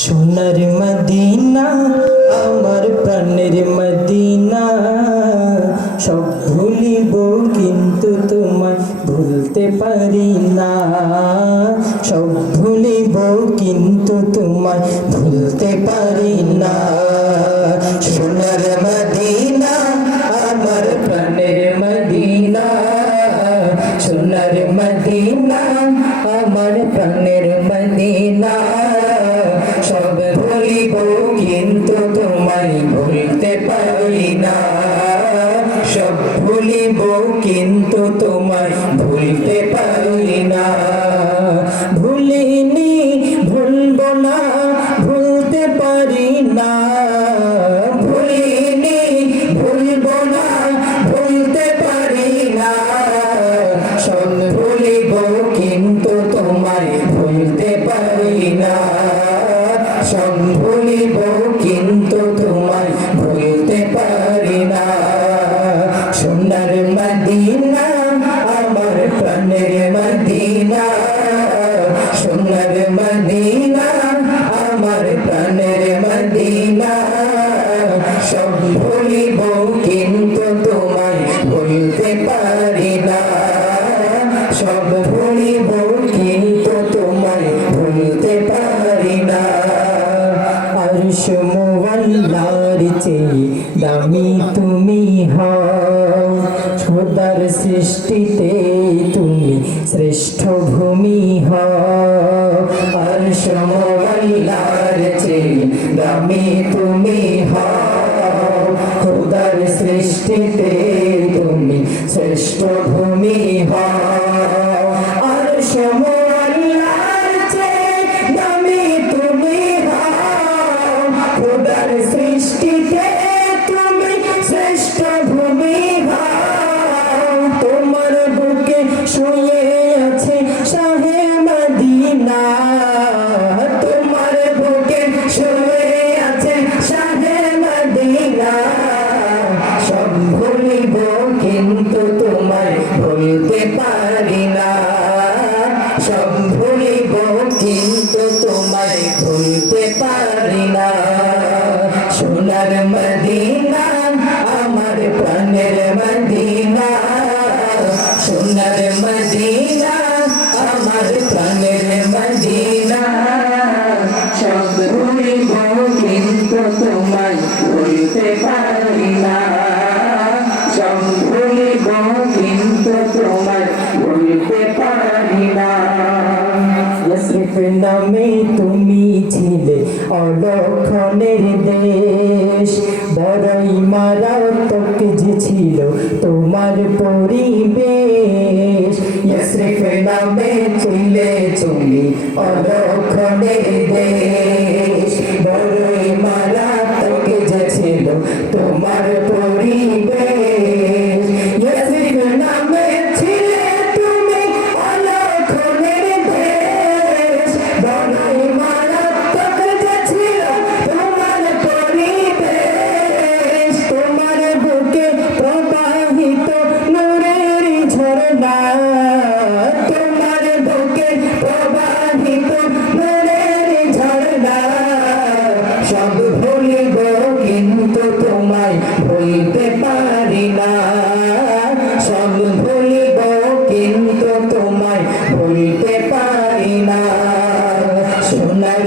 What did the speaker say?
সোনার মদিনা আমার প্রাণের মদিনা, সব ভুলিব কিন্তু তোমায় ভুলতে পারি না। সব ভুলিব কিন্তু তোমায় ভুলতে পারি না। সোনার মদিনা আমার প্রাণের মদিনা, সোনার মদিনা আমার প্রাণের মদিনা, সব ভুলিব কিন্তু তোমায় ভুলতে পারি না। সব ভুলিব কিন্তু তোমায় ভুলতে পারি না। ভুলিনি ভুলব না, ভুলতে পারি না। ভুলিনি ভুলব না, ভুলতে পারি না। সব ভুলিব কিন্তু তোমায় ভুলতে পারি না। সব ভুলিব কিন্তু তোমায় ভুলতে পারি না। সোনার মদিনা আমার প্রাণের মদিনা, সোনার মদিনা আমার প্রাণের মদিনা, সব ভুলিব কিন্তু তোমায় ভুলতে পারি না। সব ভুলিব কিন্তু তোমায় ভুলতে পারি না। আরশ মুআল্লার চেয়ে দামি তুমি হও, খোদার সৃষ্টিতে তুমি শ্রেষ্ঠ ভূমি হও। আরশ মুআল্লার চেয়ে দামি তুমি হও, খোদার সৃষ্টিতে তুমি শ্রেষ্ঠ ভূমি হও। আরশ মুআল্লার চেয়ে দামি তুমি হও, খোদার সৃষ্টিতে তুমি শ্রেষ্ঠ ভূমি হও। তোমার বুকে শুয়ে আছে শাহে মদিনা, তোমার বুকে শুয়ে আছে শাহে মদিনা। সব ভুলিব কিন্তু তোমায় ভুলতে পারি না। সব ভুলিব কিন্তু তোমায় ভুলতে পারি না। সোনার মদিনা আমার প্রাণের মদিনা, সোনার মদিনা আমার প্রাণের মদিনা, সব ভুলিব কিন্তু তোমায় ভুলতে পারি না। সব ভুলিব কিন্তু তোমায় ভুলতে পারি না। ইয়াসরিফ নামে তুমি ছিলে অলক্ষণের দেশ, বড়ই মারাত্মক যে ছিল তোমার পরিবেশ। ইয়াসরিফ নামে ছিলে তুমি অলক্ষণের দেশ, বড়ই মারাত্মক যে ছিল তোমার পরিবেশ। ইয়াসরিফ নামে ছিলে তুমি অলক্ষণের দেশ, বড়ই মারাত্মক যে ছিল তোমার পরিবেশ। তোমার বুকে প্রবাহিত নূরের ঝরনা, তোমার বুকে প্রবাহিত নূরের ঝরনা। সব ভুলিব কিন্তু তোমায় ভুলতে পারি না। সব ভুলিব কিন্তু তোমায় ভুলতে পারি না। সোনার